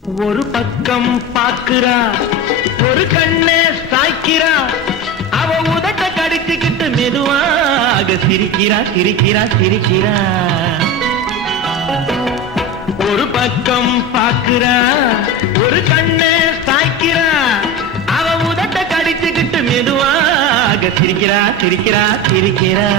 ஒரு பக்கம் பாக்குறா, ஒரு கண்ணே சாய்க்கிறா, அவ உதட்ட கடிச்சுக்கிட்டு மெதுவாக சிரிக்கிறா சிரிக்கிறா சிரிக்கிறா. ஒரு பக்கம் பாக்குறா, ஒரு கண்ணே சாய்க்கிறா, அவ உதட்ட கடிச்சுக்கிட்டு மெதுவாக சிரிக்கிறா சிரிக்கிறா சிரிக்கிறா.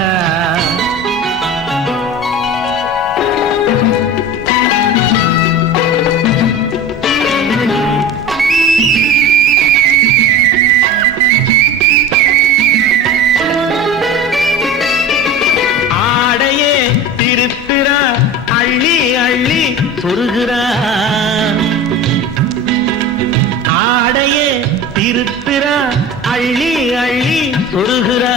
அள்ளி அள்ளி சொருகிறா, ஆடையே திருத்துறா, அள்ளி அள்ளி சொருகிறா.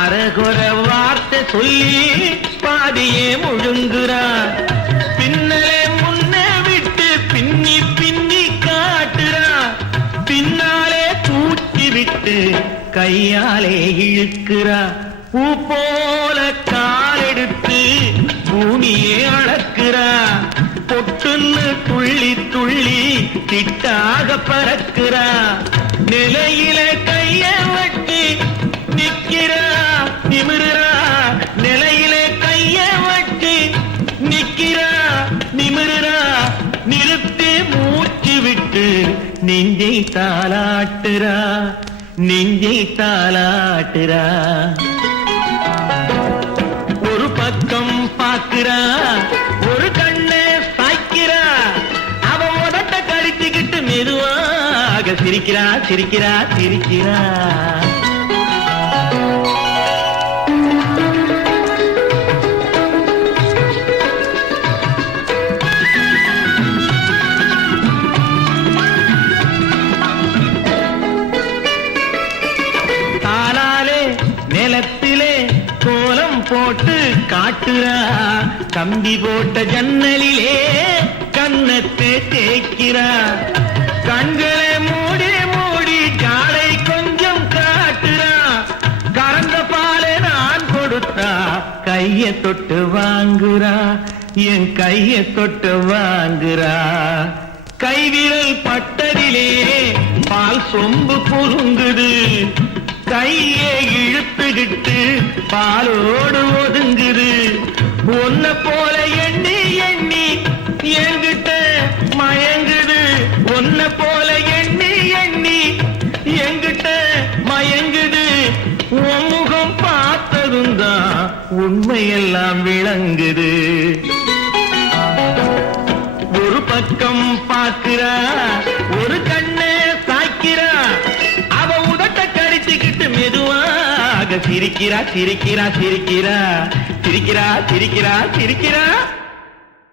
அரகுற வார்த்தை சொல்லி பாதியே முழுங்குறா. பின்னலே முன்னே விட்டு பின்னி பின்னி காட்டுறா, பின்னாலே தூக்கி விட்டு கையாலே இழுக்கிறா. பூ போல காலெடுத்து பூமியே அளக்கிறா, பொட்டுன்னு துள்ளி துள்ளி திட்டாக பறக்கிறா. நிலையில கைய வட்டி நிக்கிறா நிமிருறா, நிலையில கைய வட்டி நிக்கிறா நிமிருறா. நிறுத்தி மூச்சு விட்டு நெஞ்சை தாலாட்டுறா நெஞ்சை தாலாட்டுறா. ஒரு பக்கம் பாக்குறா, ஒரு கண்ணே சாய்க்கிறா, அவ உதட்ட கடிச்சுக்கிட்டு மெதுவாக சிரிக்கிறா சிரிக்கிறா சிரிக்கிறா. தானாலே நிலத்திலே கோலம் போட்டு காட்டுறா, கம்பி போட்ட ஜன்னலிலே கண்ணத்தை தேய்க்கிறா. கண்களை மூடி மூடி காலை கொஞ்சம் காட்டுறா, கறந்த பாலை நான் கொடுத்தா கைய தொட்டு வாங்குறா, என் கைய தொட்டு வாங்குறா. கைவிரல் பட்டதிலே பால் சொம்பு புழுங்குது, கையை இழுத்துக்கிட்டு பாலோடு ஒதுங்குது. ஒன்ன போல எண்ணி எண்ணி என்கிட்ட மயங்குது, ஒன்ன போல எண்ணி எண்ணி என்கிட்ட மயங்குது. உன் முகம் பார்த்ததும் தான் உண்மையெல்லாம் விளங்குது. ஒரு பக்கம் பார்க்கிறா, ஒரு கண்ணே சாய்க்கிறா, அவ உதட்ட கடிச்சுக்கிட்டு மெதுவாக சிரிக்கிறா சிரிக்கிறா சிரிக்கிறா சிரிக்கிறா சிரிக்கிறா சிரிக்கிறா.